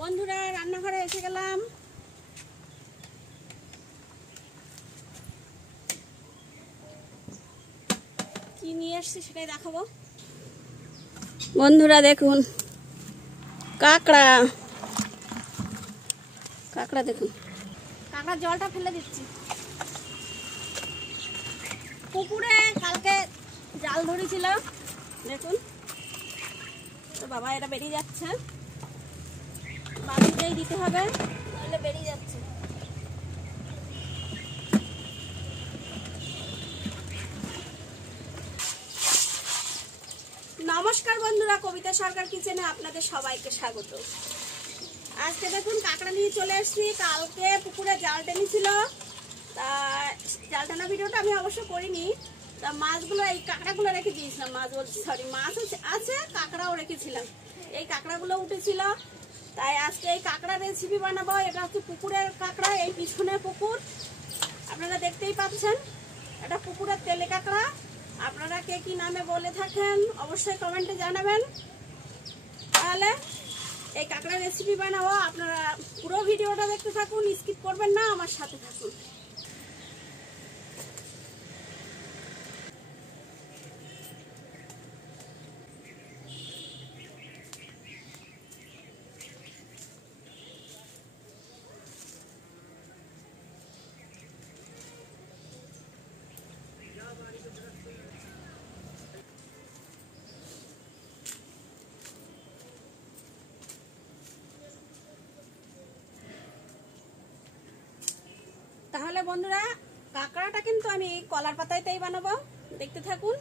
বন্ধুরা রান্নাঘরে এসে গেলাম। কি নিয়ে এসেছি সেটাই দেখাবো। বন্ধুরা দেখুন, কাঁকড়া কাঁকড়া দেখুন, কাঁকড়ার জলটা ফেলে দিচ্ছি। পুকুরে কালকে জাল ধরেছিলাম, দেখুন তো বাবা এটা বেরিয়ে যাচ্ছে, বালতিতেই দিতে হবে নাহলে বেরিয়ে যাচ্ছে। নমস্কার বন্ধুরা, কবিতা সরকার কিচেনে আপনাদের সবাইকে স্বাগত। আজকে দেখুন কাঁকড়া নিয়ে চলে এসেছি। কালকে পুকুরে জাল টেনেছিল, তা জাল টানা ভিডিওটা আমি অবশ্য করিনি। তা মাছগুলো, এই কাঁকড়াগুলো রেখে দিয়েছিলাম, মাছ বলছি সরি, মাছ আছে, কাঁকড়াও রেখেছিলাম। এই কাঁকড়াগুলো উঠেছিল, তাই আজকে এই কাঁকড়া রেসিপি বানাবো। এটা হচ্ছে পুকুরের কাঁকড়া, এই পিছনের পুকুর আপনারা দেখতেই পাচ্ছেন। এটা পুকুরের তেলে কাঁকড়া। আপনারা কে কি নামে বলে থাকেন অবশ্যই কমেন্টে জানাবেন। তাহলে এই কাঁকড়া রেসিপি বানাবো, আপনারা পুরো ভিডিওটা দেখতে থাকুন, স্কিপ করবেন না, আমার সাথে থাকুন। তাহলে বন্ধুরা কাঁকড়াটা কিন্তু আমি কলার পাতাতেই বানাবো, দেখতে থাকুন।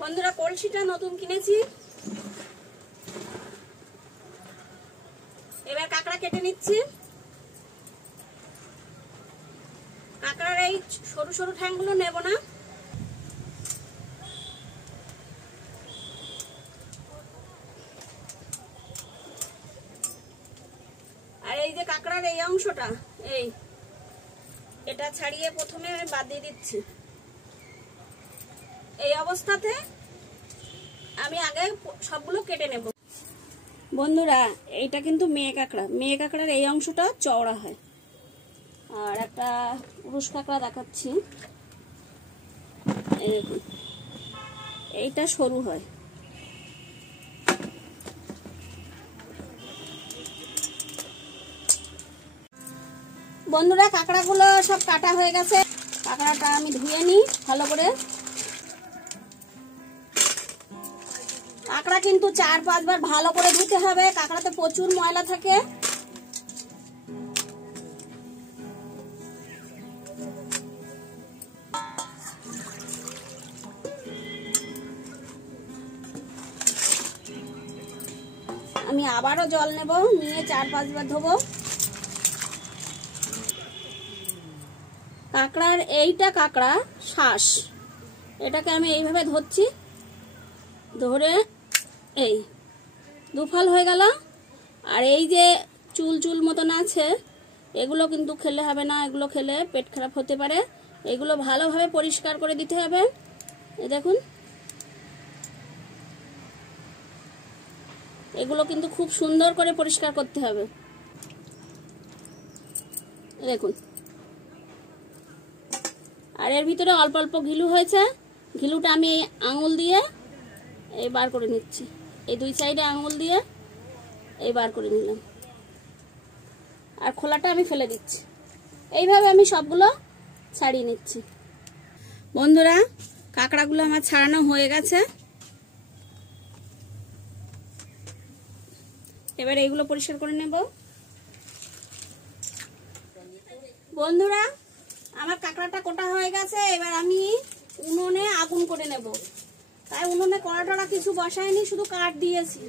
বন্ধুরা কলসিটা নতুন কিনেছি। এবার কাঁকড়া কেটে নিচ্ছি। কাঁকড়ার এই সরু সরু ঠ্যাংগুলো নেব না। আর এই যে কাঁকড়ার এই অংশটা, এটা ছাড়িয়ে প্রথমে আমি বাদ দিয়ে দিচ্ছি। এই অবস্থাতে আমি আগে সবগুলো কেটে নেব। বন্ধুরা এইটা কিন্তু মেয়ে কাঁকড়া, মেয়ে কাঁকড়ার এই অংশটা চওড়া হয়। আর একটা পুরুষ কাঁকড়া দেখাচ্ছি, এই দেখুন, এইটা সরু হয়। বন্ধুরা কাঁকড়াগুলো সব কাটা হয়ে গেছে। কাঁকড়াটা আমি ধুয়ে নিই ভালো করে। কাঁকড়া কিন্তু 4-5 বার ভালো করে ধুতে হবে, কাঁকড়াতে প্রচুর ময়লা থাকে। আমি আবারও জল নেব, নিয়ে 4-5 বার ধোবো। কাঁকড়ার এইটা কাঁকড়া শ্বাস, এটাকে আমি এইভাবে ধরছি, ধরে এই দুফাল হয়ে গেল। আর এই যে চুল চুল মতন আছে, এগুলো কিন্তু খেলে হবে না, এগুলো খেলে পেট খারাপ হতে পারে। এগুলো ভালোভাবে পরিষ্কার করে দিতে হবে। এই দেখুন, এগুলো কিন্তু খুব সুন্দর করে পরিষ্কার করতে হবে। দেখুন, আর এর ভিতরে অল্প অল্প ঘিলু হয়েছে। ঘিলুটা আমি আঙুল দিয়ে এই বার করে নিচ্ছি, এই দুই সাইডে আঙুল দিয়ে এই বার করে নিলাম। আর খোলাটা আমি ফেলে দিচ্ছি। এইভাবে আমি সবগুলো ছাড়িয়ে নিচ্ছি। বন্ধুরা কাঁকড়াগুলো আমার ছাড়ানো হয়ে গেছে। এবার এইগুলো পরিষ্কার করে নেব। বন্ধুরা, আমার কাঁকড়াটা কোটা হয়ে গেছে। এবার আমি উনুনে আগুন করে নেব। তাই উনুনে কড়া কিছু বসাইনি, শুধু কাঠ দিয়েছি।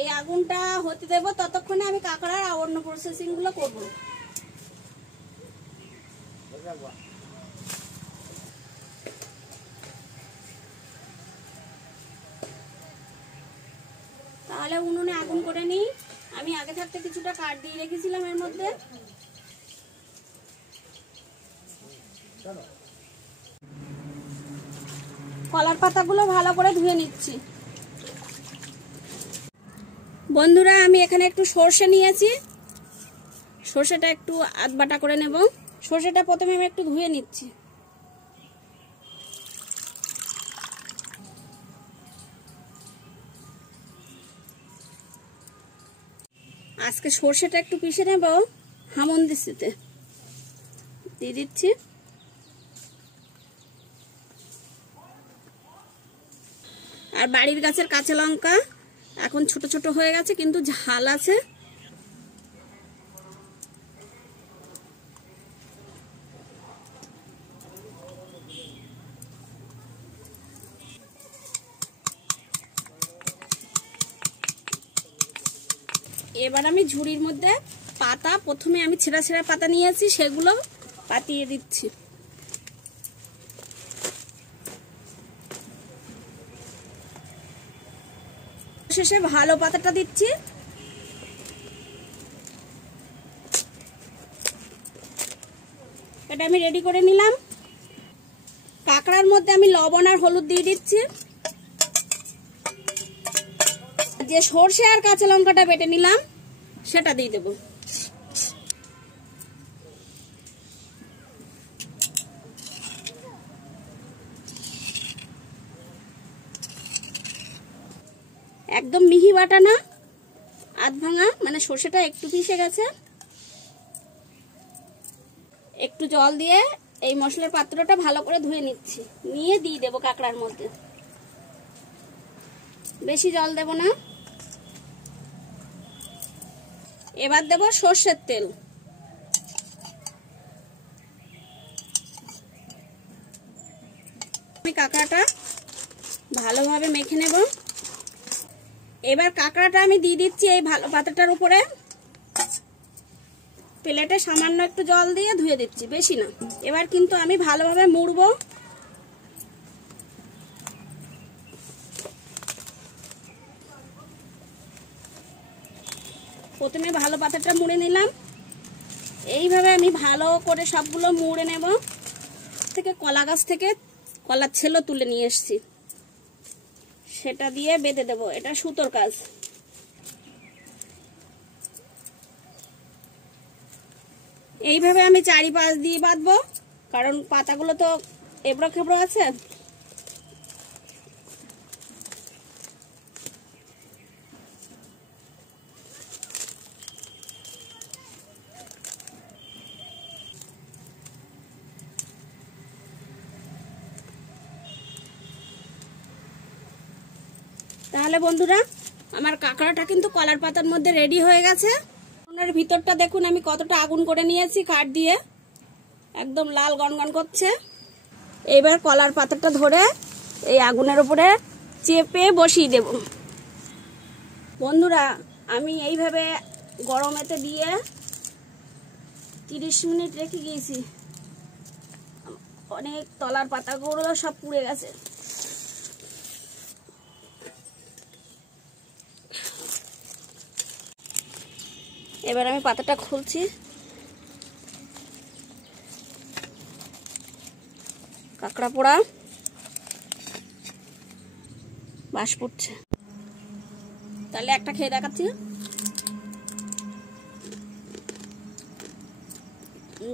এই আগুনটা হতে দেব, ততক্ষণে আমি কাঁকড়ার অন্য প্রসেসিং গুলো করবো। তাহলে উনুনে আগুন করে নিই। আমি আগে থাকতে কিছুটা কাঠ দিয়ে রেখেছিলাম এর মধ্যে। কলার পাতাগুলো ভালো করে ধুয়ে নিচ্ছি। বন্ধুরা, আমি এখানে একটু সর্ষে নিয়েছি। সর্ষেটা একটু আধবাটা করে নেব। সর্ষেটা প্রথমে আমি একটু ধুয়ে নিচ্ছি। আজকে সর্ষেটা একটু পিষে নেব হামনদিস্তিতে। দিয়ে দিচ্ছি। আর বাড়ির গাছের কাঁচা লঙ্কা এখন ছোট ছোট হয়ে গেছে, কিন্তু ঝাল আছে। এবার আমি ঝুড়ির মধ্যে পাতা, প্রথমে আমি ছেঁড়া ছেঁড়া পাতা নিয়েছি, সেগুলো পাতিয়ে দিচ্ছি। শেষে ভালো পাতাটা দিচ্ছি। এটা আমি রেডি করে নিলাম। কাঁকড়ার মধ্যে আমি লবণ আর হলুদ দিয়ে দিচ্ছি। যে সর্ষে আর কাঁচা লঙ্কাটা বেটে নিলাম সেটা দিয়ে দেব। একদম মিহি বাটা না, আধ ভাঙা, মানে সর্ষেটা একটু পিষে গেছে। একটু জল দিয়ে এই মশলার পাত্রটা ভালো করে ধুয়ে নিচ্ছি, নিয়ে দিয়ে দেবো কাঁকড়ার মধ্যে। বেশি জল দেব না। এবার দেব সর্ষের তেল। আমি কাঁকড়াটা ভালোভাবে মেখে নেব। এবার কাঁকড়াটা আমি দিয়ে দিচ্ছি এই ভালো পাতাটার উপরে। প্লেটে সামান্য একটু জল দিয়ে ধুয়ে দিচ্ছি, বেশি না। এবার কিন্তু আমি ভালোভাবে মুড়বো। প্রথমে ভালো পাতাটা মুড়ে নিলাম। এইভাবে আমি ভালো করে সবগুলো মুড়ে নেব। থেকে কলা গাছ থেকে কলার ছেলো তুলে নিয়ে এসেছি, সেটা দিয়ে বেঁধে দেব। এটা সুতোর কাজ। এইভাবে আমি চারিপাশ দিয়ে বাঁধবো, কারণ পাতাগুলো তো এবড়ো খেবড়ো আছে। তাহলে বন্ধুরা, আমার কাঁকড়াটা কিন্তু কলার পাতার মধ্যে রেডি হয়ে গেছে। উনুনের ভিতরটা দেখুন আমি কতটা আগুন করে নিয়েছি কাঠ দিয়ে, একদম লাল গনগন করছে। এবার কলার পাতাটা ধরে এই আগুনের উপরে চেপে বসিয়ে দেব। বন্ধুরা, আমি এইভাবে গরমেতে দিয়ে 30 মিনিট রেখে গিয়েছি। অনেক তলার পাতাগুলো সব পুড়ে গেছে। এবার আমি পাতাটা খুলছি। কাঁকড়া পোড়া বাস পড়ছে। তাহলে একটা খেয়ে দেখাচ্ছি।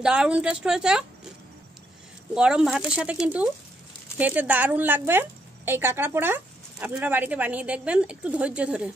দারুণ টেস্ট হয়েছে। গরম ভাতের সাথে কিন্তু খেতে দারুণ লাগবে এই কাঁকড়া পোড়া। আপনারা বাড়িতে বানিয়ে দেখবেন, একটু ধৈর্য ধরে।